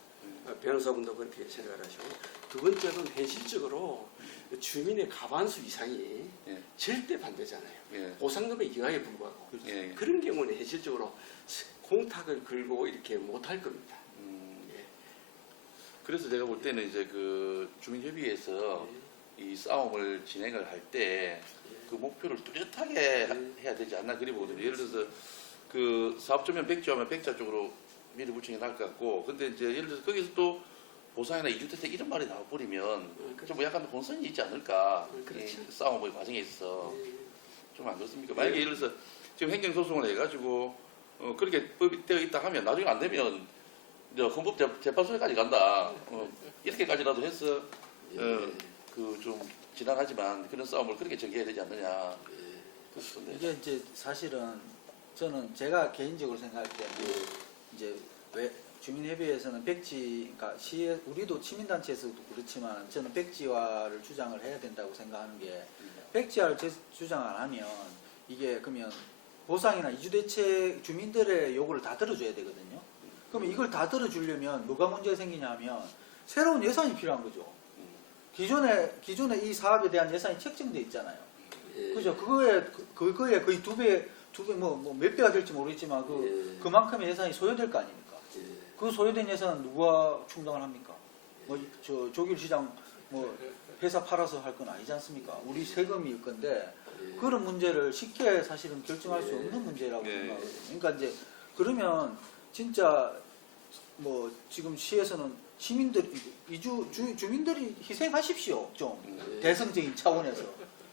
변호사분도 그렇게 생각하시고 두 번째는 현실적으로 주민의 과반수 이상이 예. 절대 반대잖아요. 예. 보상금의 이하에 불구하고 예. 그런 경우는 현실적으로 공탁을 걸고 이렇게 못할 겁니다. 예. 그래서 제가 볼 때는 이제 그 주민협의회에서 이 싸움을 진행을 할 때 그 목표를 뚜렷하게 해야 되지 않나 그리 보거든요. 예를 들어서 그 사업조면 백지화면 백자 쪽으로 밀어붙이는 게 나을 것 같고, 근데 이제 예를 들어서 거기서 또 보상이나 이주택 이런 말이 나와버리면 좀 약간 혼선이 있지 않을까. 그렇죠. 이 싸움의 과정에 있어서 좀 안 그렇습니까? 만약에 예를 들어서 지금 행정소송을 해가지고 그렇게 법이 되어 있다 하면 나중에 안 되면 이제 헌법재판소에까지 간다. 이렇게까지라도 해서 그 좀 지나가지만 그런 싸움을 그렇게 전개해야 되지 않느냐. 그렇던데. 이게 이제 사실은 저는 제가 개인적으로 생각할 때 이제 왜 주민협의회에서는 백지, 그러니까 시에 우리도 시민단체에서도 그렇지만 저는 백지화를 주장을 해야 된다고 생각하는 게 백지화를 주장 안 하면 이게 그러면 보상이나 이주대책 주민들의 요구를 다 들어줘야 되거든요. 그러면 이걸 다 들어주려면 뭐가 문제가 생기냐면 새로운 예산이 필요한 거죠. 기존에 이 사업에 대한 예산이 책정돼 있잖아요. 그죠? 그거에 거의 두 배 뭐 몇 배가 될지 모르겠지만 그만큼의 예산이 소요될 거 아닙니까? 그 소요된 예산은 누가 충당을 합니까? 뭐 저 조길 시장 뭐 회사 팔아서 할 건 아니지 않습니까? 우리 세금일 건데 그런 문제를 쉽게 사실은 결정할 수 없는 문제라고 생각하거든요. 그러니까 이제 그러면 진짜 뭐 지금 시에서는 주민들이 희생하십시오. 좀 대승적인 차원에서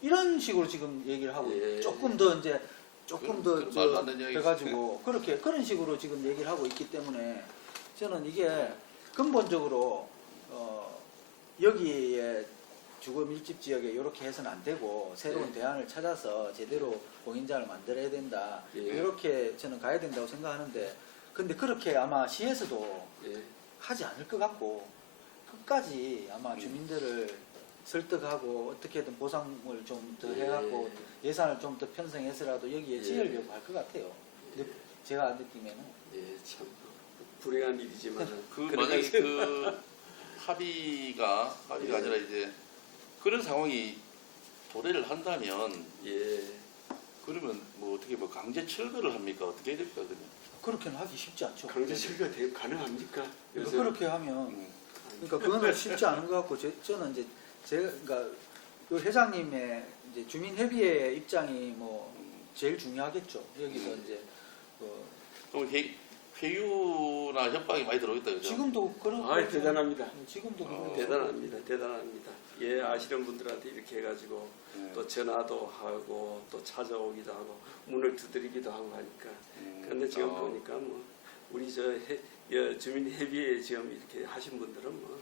이런 식으로 지금 얘기를 하고 조금 더 말도 안 되는 이야기 해가지고 그런 식으로 지금 얘기를 하고 있기 때문에 저는 이게 근본적으로 여기에 주거 밀집 지역에 이렇게 해서는 안 되고 새로운 대안을 찾아서 제대로 공인장을 만들어야 된다. 이렇게 저는 가야 된다고 생각하는데 근데 그렇게 아마 시에서도 하지 않을 것 같고 끝까지 아마 주민들을 설득하고 어떻게든 보상을 좀 더 해갖고 예산을 좀 더 편성해서라도 여기에 지으려고 할 것 같아요. 근데 제가 느끼면은 참 불행한 일이지만 그 만약에 그 합의가 아니라 이제 그런 상황이 도래를 한다면 그러면 뭐 어떻게 뭐 강제 철거를 합니까? 어떻게 해야 될까 그러면? 그렇게는 하기 쉽지 않죠. 강제 철거 가능합니까? 그렇게 하면 그러니까 그거는 쉽지 않은 것 같고 저는 이제 그러니까 그 회장님의 이제 주민협의회 입장이 뭐 제일 중요하겠죠. 여기서 이제 또 회유나 협박이 많이 들어오겠다 그죠? 지금도 그런 대단합니다. 지금도 그런 대단합니다. 예, 아시는 분들한테 이렇게 해가지고 또 전화도 하고 또 찾아오기도 하고 문을 두드리기도 하고 하니까. 그런데 지금 보니까 뭐 우리 주민협의회 지금 이렇게 하신 분들은 뭐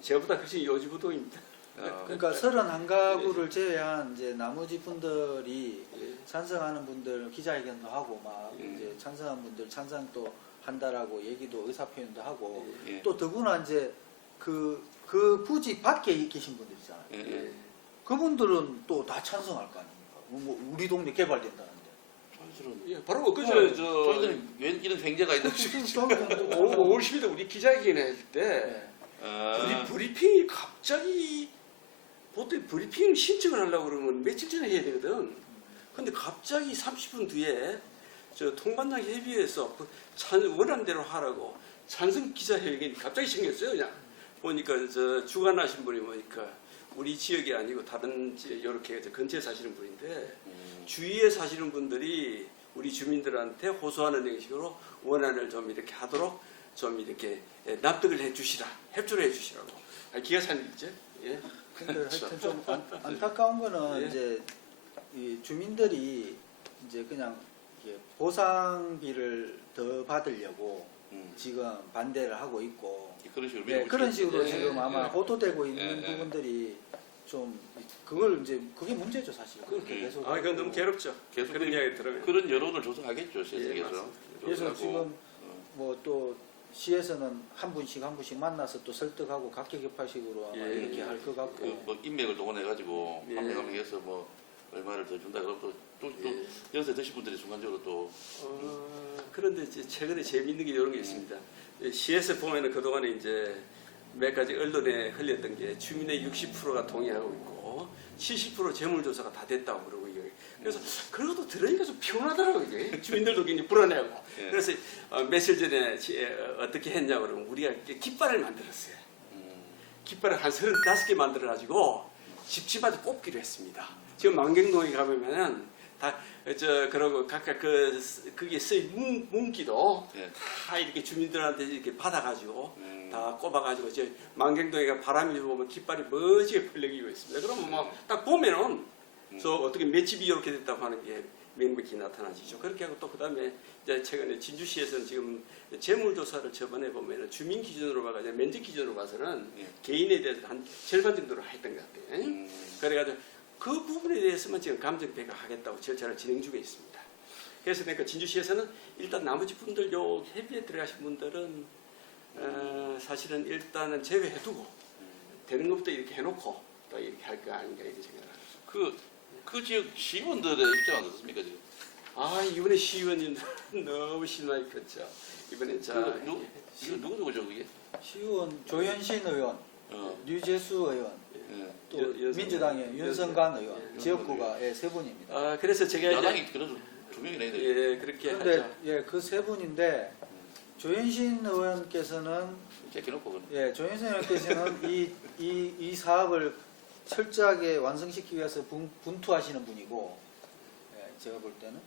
저보다 훨씬 요지부동입니다. 그러니까 31가구를 제외한 이제 나머지 분들이 찬성하는 분들 기자회견도 하고 막 이제 찬성한 분들 찬성도 한다라고 얘기도 의사표현도 하고 또 더구나 이제 그 부지 밖에 계신 분들 있잖아요. 그분들은 또 다 찬성할 거 아닙니까? 뭐 우리 동네 개발된다는데. 바로 저희들은 왜 이런 횡재가 있는 거지? 5월 10일 우리 기자회견 할때 브리핑이 갑자기 보통 브리핑 신청을 하려고 그러면 며칠 전에 해야 되거든. 근데 갑자기 30분 뒤에 저 통관장 협의회에서 원하는 대로 하라고 산성 기자회견이 갑자기 생겼어요. 그냥 보니까 저 주관하신 분이 보니까 우리 지역이 아니고 다른 이렇게 근처에 사시는 분인데 주위에 사시는 분들이 우리 주민들한테 호소하는 형식으로 원안을 좀 이렇게 하도록 좀 이렇게 납득을 해주시라, 협조를 해주시라고. 기가 찬 일이죠. 예. 근데 하여튼 좀 안타까운 거는 예. 이제 이 주민들이 이제 그냥 이게 보상비를 더 받으려고 지금 반대를 하고 있고 그런 식으로 네, 그런 식으로 예, 지금 아마 예. 호도되고 있는 예. 부분들이 좀 그걸 이제 그게 문제죠 사실. 그렇게 계속. 아, 이건 너무 괴롭죠. 계속 그런 이야기 들으면. 그런 여론을 조성하겠죠, 예, 세상에서. 맞습니다. 그래서 지금 뭐 또 시에서는 한 분씩 만나서 또 설득하고 각계격파식으로 아마 예, 이렇게 할 것 같고. 뭐 인맥을 동원해가지고 예. 한 명 해서 뭐 얼마를 더 준다 그러면 또 예. 연세 드신 분들이 순간적으로 또 그런데 이제 최근에 재미있는 게 이런 게 있습니다. 시에서 보면은 그동안에 이제 몇 가지 언론에 흘렸던 게 주민의 60%가 동의하고 있고 70% 재물조사가 다 됐다고 그러고 이게 그래서 그런 것도 들으니까 좀 피곤하더라고요. 이게. 주민들도 굉장히 불안해하고 예. 그래서 며칠 전에 어떻게 했냐고 그러면 우리가 이렇게 깃발을 만들었어요. 깃발을 한 35개 만들어가지고 집집마다 꼽기로 했습니다. 지금 만경동에 가보면은 그러고 각각 그게 쓰인 문기도 예. 다 이렇게 주민들한테 이렇게 받아가지고 다 꼽아가지고 이제 만경동에가 바람이 보면 깃발이 멋지게 펄럭이고 있습니다. 그러면 뭐 딱 보면은 저 어떻게 맷집이 이렇게 됐다고 하는 게 명백히 나타나지죠. 그렇게 하고 또 그다음에 이제 최근에 진주시에서는 지금 재물조사를 저번에 보면은 주민 기준으로 봐가지고 면적 기준으로 봐서는 예. 개인에 대해서 한 절반 정도로 했던 것 같아요. 그래가지고 그 부분에 대해서만 지금 감정 배가하겠다고 절차를 진행 중에 있습니다. 그래서 그러니까 진주시에서는 일단 나머지 분들 요 협의에 들어가신 분들은 사실은 일단은 제외해두고 되는 것부터 이렇게 해놓고 또 이렇게 할 거 아닌가 이렇게 생각합니다. 그 지역 시의원들의 입장은 어떻습니까 지금? 아 이번에 시의원님들 너무 실망이 컸죠. 이번에 자 누구죠 그게? 시의원 조현신 의원, 류재수 의원, 예. 또 여성- 민주당의 윤성관 의원, 예. 지역구가 세 분입니다. 아 그래서 제가 이제 야당이 그래도 두 명이나 있는데 예 그렇게 그런데 하죠. 예, 그 세 분인데 조현신 의원께서는 제껴놓고 그러네. 예, 조현신 의원께서는 이 사업을 철저하게 완성시키기 위해서 분투하시는 분이고 예, 제가 볼 때는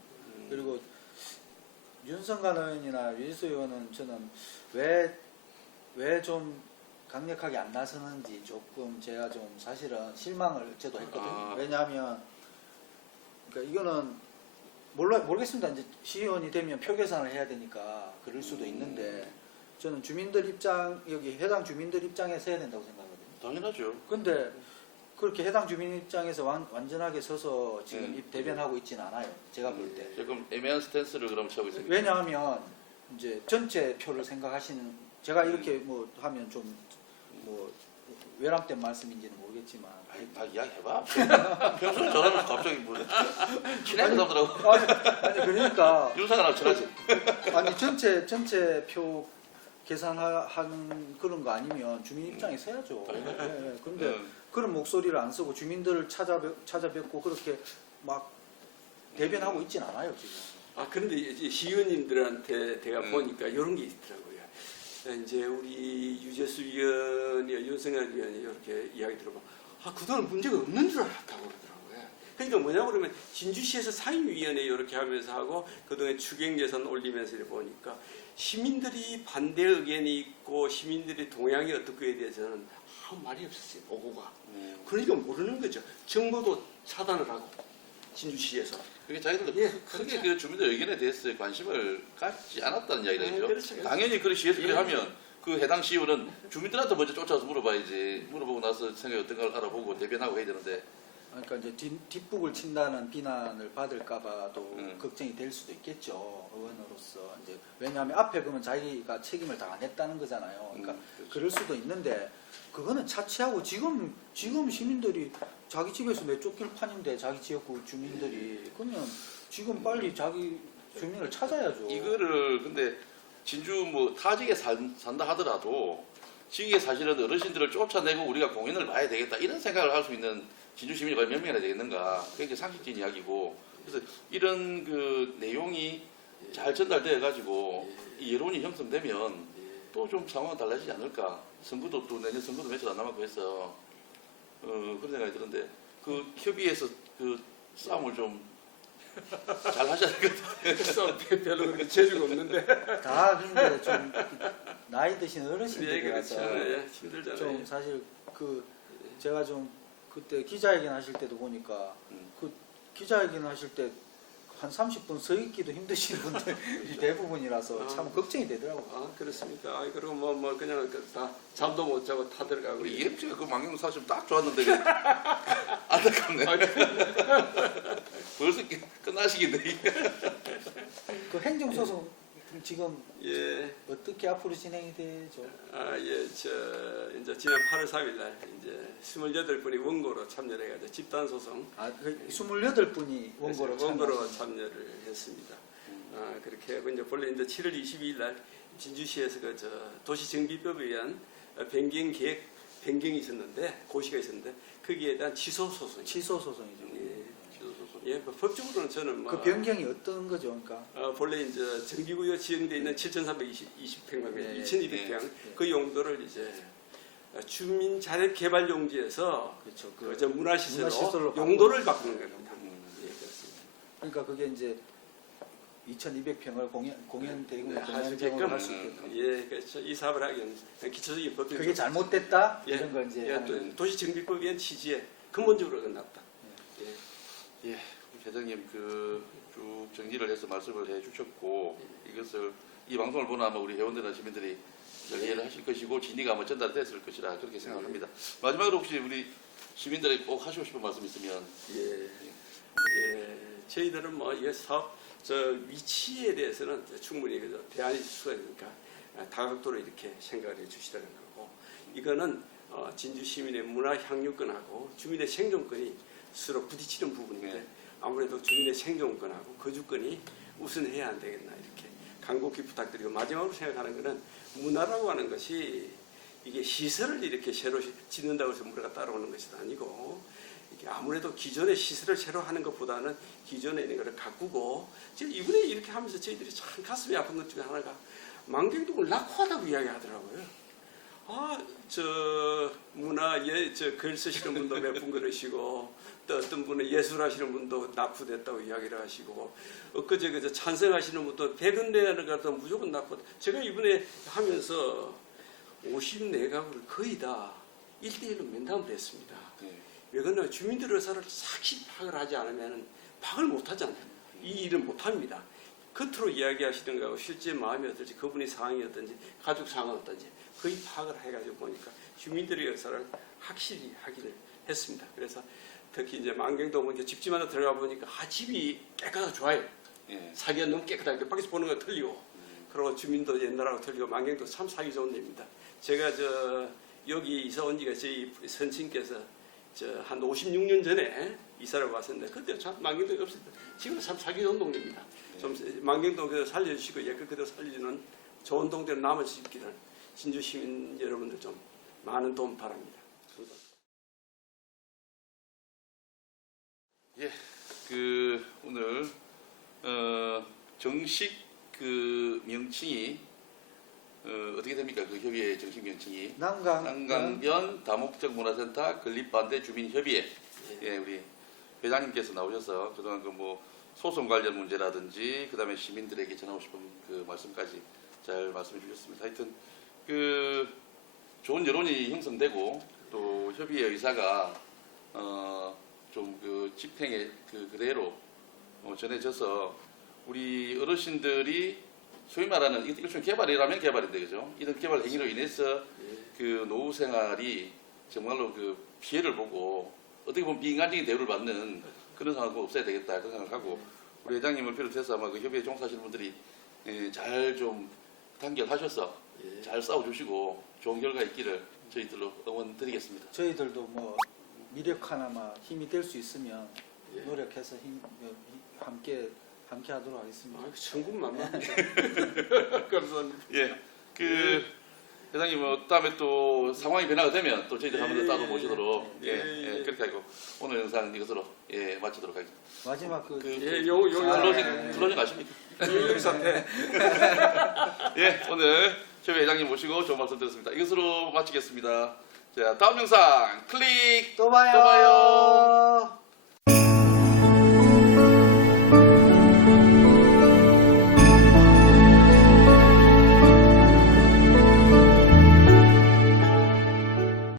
그리고 윤성관 의원이나 류지수 의원은 저는 왜 좀 강력하게 안 나서는지 조금 제가 좀 사실은 실망을 저도 했거든요. 아. 왜냐하면 그러니까 이거는 모르겠습니다. 이제 시의원이 되면 표 계산을 해야 되니까 그럴 수도 있는데 저는 주민들 입장 여기 해당 주민들 입장에서 해야 된다고 생각하거든요. 당연하죠. 근데 그렇게 해당 주민 입장에서 완전하게 서서 지금 네. 대변하고 있지는 않아요. 제가 볼 때. 조금 애매한 스탠스를 그럼 취하고 있습니다. 왜냐하면 이제 전체 표를 생각하시는 제가 이렇게 뭐 하면 좀 뭐 외람된 말씀인지는 모르겠지만 다 이야기해봐. 평소에 전화를 갑자기 뭐 친하게 나더라고. 아니 그러니까 윤상하고 친하지. 아니 전체 표 계산하는 그런 거 아니면 주민 입장에 서야죠. 당연하죠. 예. 근데 그런 목소리를 안 쓰고 주민들을 찾아뵙고 그렇게 막 대변하고 있진 않아요 지금. 아 그런데 이제 시의원님들한테 제가 보니까 이런 게 있더라고요. 이제 우리 유재수 위원이 윤성현 위원이 이렇게 이야기 들어보면 그동안 문제가 없는 줄 알았다고 그러더라고요. 그러니까 뭐냐고 그러면 진주시에서 상임위원회 이렇게 하면서 하고 그동안 추경 예산 올리면서 이렇게 보니까 시민들이 반대 의견이 있고 시민들이 동향이 어떻게에 대해서는 아무 말이 없었어요. 보고가. 그러니까 모르는 거죠. 정보도 차단을 하고 진주시에서. 그게 자기들도 예, 크게 그렇죠. 그 주민들 의견에 대해서 관심을 갖지 않았다는 이야기죠. 그렇죠. 당연히 그런 시에서 그래 예. 하면 그 해당 시의원은 주민들한테 먼저 쫓아서 물어봐야지. 물어보고 나서 생각이 어떤 걸 알아보고 대변하고 해야 되는데. 그러니까 이제 뒷북을 친다는 비난을 받을까봐도 음. 걱정이 될 수도 있겠죠 의원으로서 이제 왜냐하면 앞에 그러면 자기가 책임을 다 안 했다는 거잖아요. 그러니까 그렇죠. 그럴 수도 있는데 그거는 차치하고 지금 시민들이 자기 집에서 내쫓길 판인데 자기 지역구 주민들이 그러면 지금 빨리 자기 주민을 찾아야죠. 이거를 근데 진주 뭐 타지에 산다 하더라도 지역에 사실은 어르신들을 쫓아내고 우리가 공연을 봐야 되겠다 이런 생각을 할 수 있는 진주 시민이 과연 몇 명이나 되겠는가 그게 상식적인 이야기고 그래서 이런 그 내용이 잘 전달되어 가지고 이 여론이 형성되면 또 좀 상황은 달라지지 않을까. 선거도 또 내년 선거도 며칠 안 남았고 해서 그런 생각이 드는데 그 협의에서 그 싸움을 좀 잘 하셔야 될 것 같아요. 별로 그렇게 재주가 없는데. 다 근데 좀 나이 드신 예, 어르신들이라서 그렇죠. 예, 힘들잖아요. 좀 사실 그 제가 좀 그때 기자회견 하실 때도 보니까 그 기자회견 하실 때 한 30분 서 있기도 힘드신 분들이 대부분이라서 참 걱정이 되더라고요. 아, 그렇습니까? 아, 그리고 뭐 그냥 다 잠도 못 자고 타들어가고. 우리 EMC가 그 망경 사시면 딱 좋았는데 안타깝네. 벌써 끝나시겠네. 그 행정소송 지금 예. 어떻게 앞으로 진행이 되죠? 아, 예, 이제 지난 8월 4일 날 이제 28분이 원고로 참여를 해가지고 집단 소송 그 28분이 원고로 원고로 참여를 했습니다. 아, 그렇게 하고 이제 본래 이제 7월 22일 날 진주시에서 그 도시정비법에 의한 변경 계획 변경이 있었는데 고시가 있었는데 거기에 대한 취소 소송이. 취소 소송이죠. 예, 뭐 법적으로는 저는 뭐 그 변경이 어떤 거죠, 그러니까? 본래 이제 정비구역 지정돼 있는 7,320평방미터, 네, 2,200평 그 용도를 이제 주민 자력 개발 용지에서 그렇죠. 그 문화시설로 문화시설로 용도를 바꾸는 겁니다. 예, 그렇습니다. 그러니까 그게 이제 2,200평을 공연 대규모 네, 공연장으로 할 수 있게끔. 예, 그렇죠. 이 사업을 하기 위한 기초적인 법적 그게 잘못됐다 예, 이런 걸 이제 예, 하는 또 거죠. 도시정비법에 의한 취지에 근본적으로 어긋났다. 예. 예, 회장님 쭉 정리를 해서 말씀을 해주셨고 이것을 이 방송을 보는 아마 우리 회원들이나 시민들이 잘 이해를 하실 것이고 진위가 아마 전달됐을 것이라 그렇게 생각합니다. 마지막으로 혹시 우리 시민들에게 꼭 하시고 싶은 말씀 있으면 예, 저희들은 뭐 이 사업 위치에 대해서는 충분히 대안이 있을 수가 있으니까 다각도로 이렇게 생각을 해주시라는 거고 이거는 진주 시민의 문화 향유권하고 주민의 생존권이 서로 부딪히는 부분인데 네. 아무래도 주민의 생존권하고 거주권이 우선해야 안 되겠나 이렇게 간곡히 부탁드리고 마지막으로 생각하는 것은 문화라고 하는 것이 이게 시설을 이렇게 새로 짓는다고 해서 문화가 따라오는 것이 아니고 이게 아무래도 기존의 시설을 새로 하는 것보다는 기존에 있는 것을 가꾸고 지금 이번에 이렇게 하면서 저희들이 참 가슴이 아픈 것 중에 하나가 만경동을 낙후하다고 이야기하더라고요. 문화에 글 쓰시는 분도 몇 분 그러시고 또 어떤 분은 예술하시는 분도 낙후됐다고 이야기를 하시고 엊그제 찬성하시는 분도 100원 가도 무조건 낙후. 제가 이번에 하면서 54가구를 거의 다 1대1로 면담을 했습니다. 왜 그러냐면 주민들 의사를 삭시 파악을 하지 않으면 파악을 못하잖아요. 이 일은 못합니다. 겉으로 이야기하시는 거하고 실제 마음이 어떨지 그분의 상황이 어떤지 가족 상황이 어떤지 거의 파악을 해가지고 보니까 주민들의 의사를 확실히 확인을 했습니다. 그래서 특히 이제 만경동은 집집마다 들어가 보니까 집이 깨끗하고 좋아요. 예. 살기가 너무 깨끗하게 밖에서 보는 거 틀리고 그리고 주민도 옛날하고 틀리고 만경도 참 살기 좋은 데입니다. 제가 여기 이사 온 지가 저희 선친께서 한 56년 전에 이사를 왔었는데 그때 참 만경동이 없을 때 지금 참 살기 좋은 동네입니다. 좀 만경동 그대로 살려주시고 예끝 그대로 살리는 좋은 동네로 남을 수 있기를 진주 시민 여러분들 좀 많은 도움 바랍니다. 예, 오늘 정식 명칭이 어떻게 됩니까? 그 협의회 정식 명칭이 난강변 다목적 문화센터 건립반대 주민협의회. 예, 우리 회장님께서 나오셔서 그동안 소송 관련 문제라든지 그다음에 시민들에게 전하고 싶은 그 말씀까지 잘 말씀해 주셨습니다. 하여튼 좋은 여론이 형성되고 또 협의회 의사가 좀 집행에 그대로 전해져서 우리 어르신들이 소위 말하는 일종 개발이라면 개발인데 그죠? 이런 개발 행위로 인해서 노후 생활이 정말로 피해를 보고 어떻게 보면 비인간적인 대우를 받는 그런 상황을 없애야 되겠다 그런 생각을 하고 우리 회장님을 비롯해서 아마 협의에 종사하시는 분들이 잘 좀 단결하셔서 잘 싸워주시고 좋은 결과 있기를 저희들로 응원 드리겠습니다. 저희들도 미력 하나 힘이 될 수 있으면 노력해서 함께 하도록 하겠습니다. 천군만마입니다. 감사합니다. 예, 회장님 다음에 또 상황이 변화가 되면 또 저희들 한번 더 따로 모시도록 그렇게 그렇게 하고 오늘 영상 이것으로 마치도록 하겠습니다. 마지막 클로징 아십니까? 예, 오늘 최 회장님 모시고 좋은 말씀 드렸습니다. 이것으로 마치겠습니다. 자, 다음 영상 클릭 또 봐요. 또 봐요.